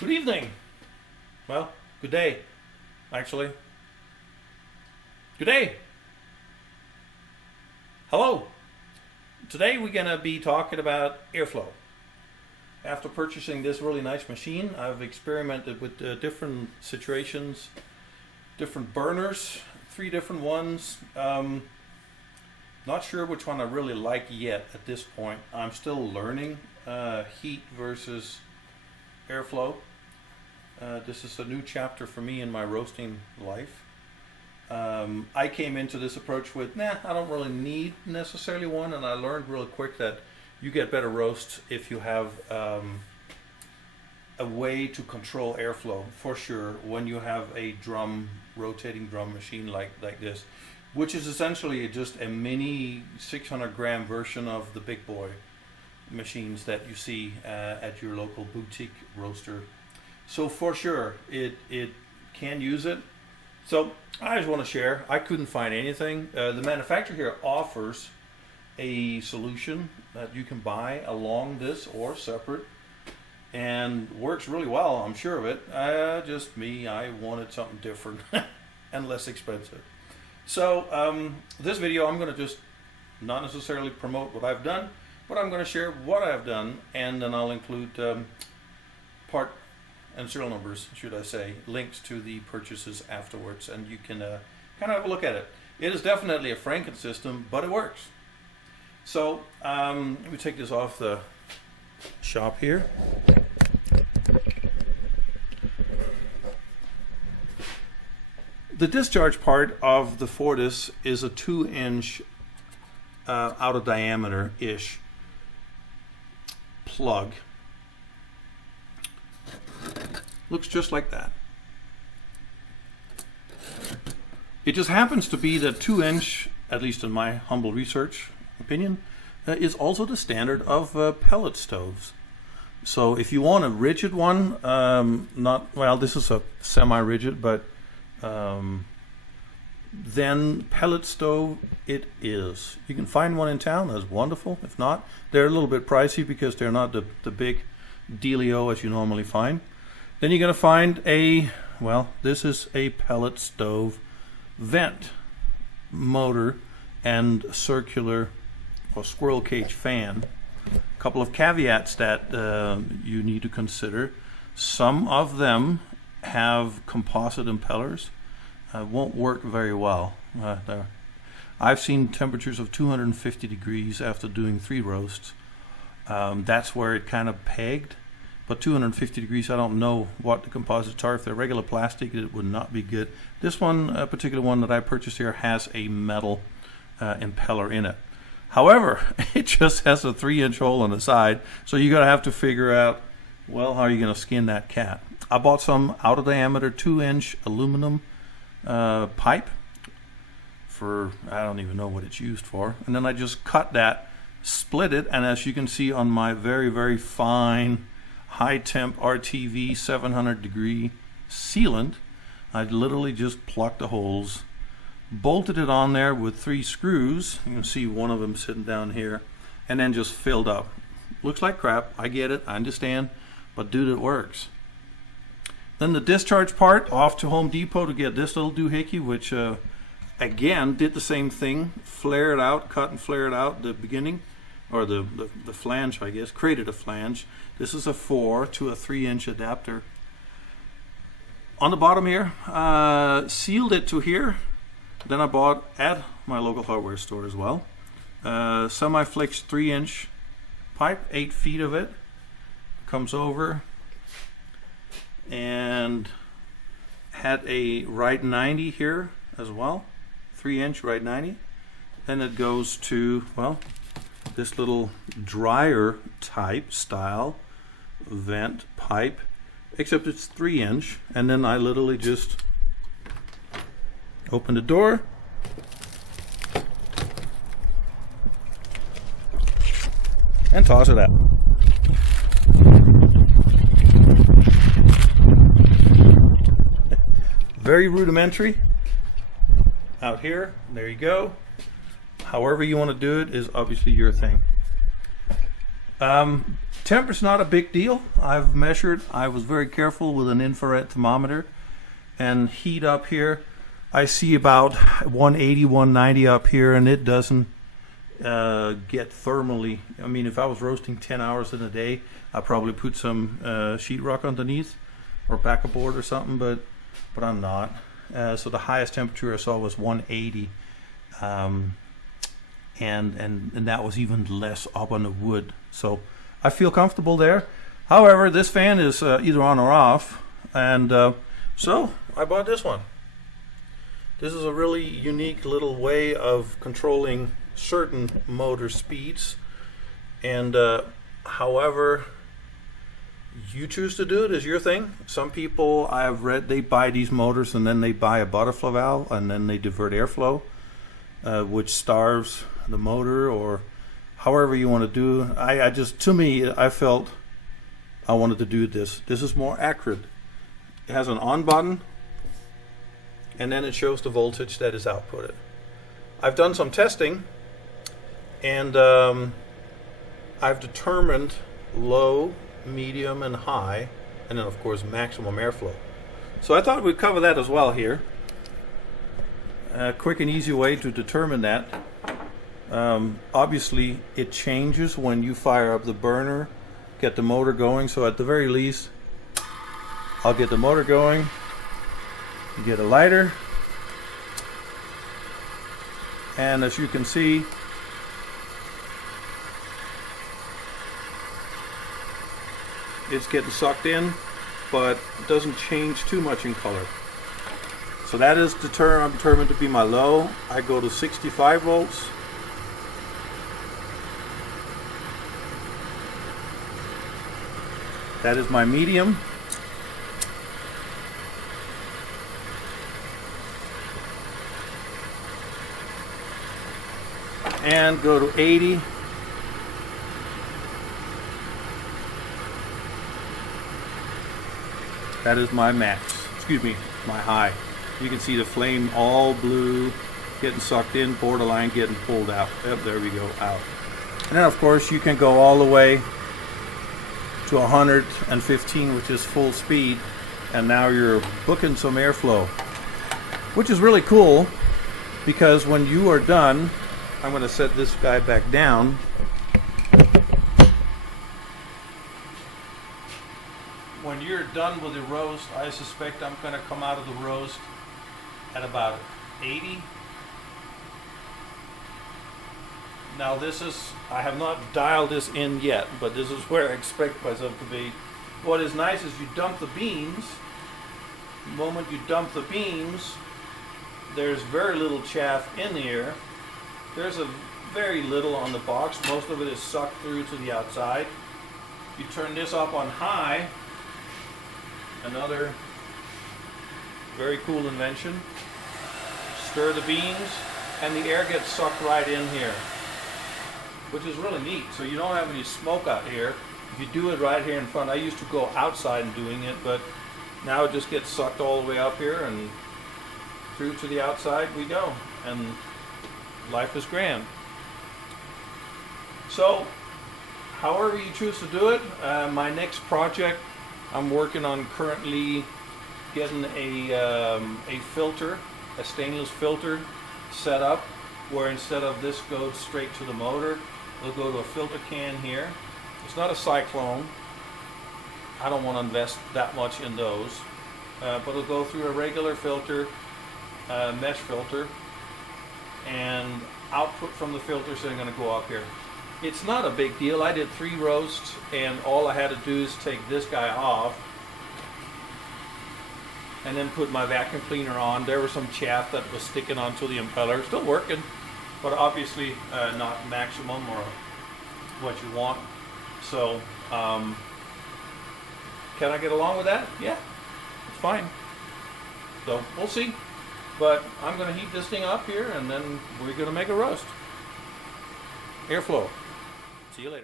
Good evening. Well, good day, actually. Good day. Hello. Today we're going to be talking about airflow. After purchasing this really nice machine, I've experimented with different situations, different burners, 3 different ones. Not sure which one I really like yet at this point. I'm still learning heat versus airflow. This is a new chapter for me in my roasting life. I came into this approach with, I don't really need necessarily one, and I learned real quick that you get better roasts if you have a way to control airflow, for sure, when you have a rotating drum machine like this, which is essentially just a mini 600 gram version of the big boy machines that you see at your local boutique roaster. So for sure, it can use it. So I just want to share, I couldn't find anything. The manufacturer here offers a solution that you can buy along this or separate, and works really well, I'm sure of it. Just me, I wanted something different and less expensive. So this video, I'm going to just not necessarily promote what I've done, but I'm going to share what I've done, and then I'll include part and serial numbers, should I say, links to the purchases afterwards, and you can kind of have a look at it. It is definitely a Franken system, but it works. So let me take this off the shop here. The discharge part of the Fortis is a 2-inch out of diameter-ish plug. Looks just like that. It just happens to be that 2-inch, at least in my humble research opinion, is also the standard of pellet stoves. So if you want a rigid one, this is a semi-rigid, but then pellet stove it is. You can find one in town, that's wonderful. If not, they're a little bit pricey because they're not the big dealio as you normally find. Then you're going to find this is a pellet stove vent motor and circular or squirrel cage fan. A couple of caveats that you need to consider. Some of them have composite impellers. Won't work very well. I've seen temperatures of 250 degrees after doing 3 roasts. That's where it kind of pegged. But 250 degrees, I don't know what the composites are. If they're regular plastic, it would not be good. This one, particular one that I purchased here, has a metal impeller in it. However, it just has a 3-inch hole on the side, so you're gonna have to figure out, well, how are you gonna skin that cat? I bought some out of diameter 2-inch aluminum pipe for, I don't even know what it's used for, and then I just cut that, split it, and as you can see on my very, very fine high temp RTV 700 degree sealant, I literally just plucked the holes, bolted it on there with 3 screws. You can see one of them sitting down here, and then just filled up. Looks like crap, I get it, I understand, but dude, it works. Then the discharge part, off to Home Depot to get this little doohickey, which again did the same thing, flare it out, cut and flare it out at the beginning, or the flange, I guess, created a flange. This is a 4 to a 3-inch adapter. On the bottom here, sealed it to here. Then I bought at my local hardware store as well, semi-flexed 3-inch pipe, 8 feet of it. Comes over and had a right 90 here as well, 3-inch right 90. Then it goes to, this little dryer type style vent pipe, except it's 3-inch, and then I literally just open the door, and toss it out. Very rudimentary out here. There you go. However you want to do it is obviously your thing. Temperature's not a big deal. I've measured. I was very careful with an infrared thermometer, and heat up here. I see about 180, 190 up here, and it doesn't get thermally. I mean, if I was roasting 10 hours in a day, I'd probably put some sheetrock underneath or back a board or something, but I'm not. So the highest temperature I saw was 180, and that was even less up on the wood. So I feel comfortable there. However, this fan is either on or off, and so I bought this one. This is a really unique little way of controlling certain motor speeds, and however you choose to do it is your thing. Some people I've read, they buy these motors and then they buy a butterfly valve and then they divert airflow, which starves the motor, or however you want to do. I just, to me, I felt I wanted to do this. This is more accurate. It has an on button, and then it shows the voltage that is outputted. I've done some testing, and I've determined low, medium, and high, and then of course maximum airflow. So I thought we'd cover that as well here. A quick and easy way to determine that. Obviously it changes when you fire up the burner, get the motor going, so at the very least I'll get the motor going. You get a lighter, and as you can see, it's getting sucked in, but it doesn't change too much in color. So that is I'm determined to be my low. I go to 65 volts. That is my medium. And go to 80. That is my max, excuse me, my high. You can see the flame all blue, getting sucked in, borderline getting pulled out. Yep, there we go, out. And then of course you can go all the way to 115, which is full speed, and now you're booking some airflow, which is really cool, because when you are done, I'm going to set this guy back down. When you're done with the roast, I suspect I'm going to come out of the roast at about 80. Now this is, I have not dialed this in yet, but this is where I expect myself to be. What is nice is you dump the beans. The moment you dump the beans, there's very little chaff in here. There's a very little on the box. Most of it is sucked through to the outside. You turn this up on high. Another very cool invention. Stir the beans, and the air gets sucked right in here, which is really neat. So you don't have any smoke out here. If you do it right here in front, I used to go outside and doing it, but now it just gets sucked all the way up here and through to the outside we go, and life is grand. So however you choose to do it, my next project, I'm working on currently getting a filter, a stainless filter set up, where instead of this goes straight to the motor, it'll go to a filter can here. It's not a cyclone. I don't want to invest that much in those, but it'll go through a regular filter, mesh filter, and output from the filter, so I'm going to go up here. It's not a big deal. I did 3 roasts, and all I had to do is take this guy off and then put my vacuum cleaner on. There was some chaff that was sticking onto the impeller. Still working, but obviously not maximum or what you want. So can I get along with that? Yeah, it's fine. So we'll see. But I'm going to heat this thing up here, and then we're going to make a roast. Airflow. See you later.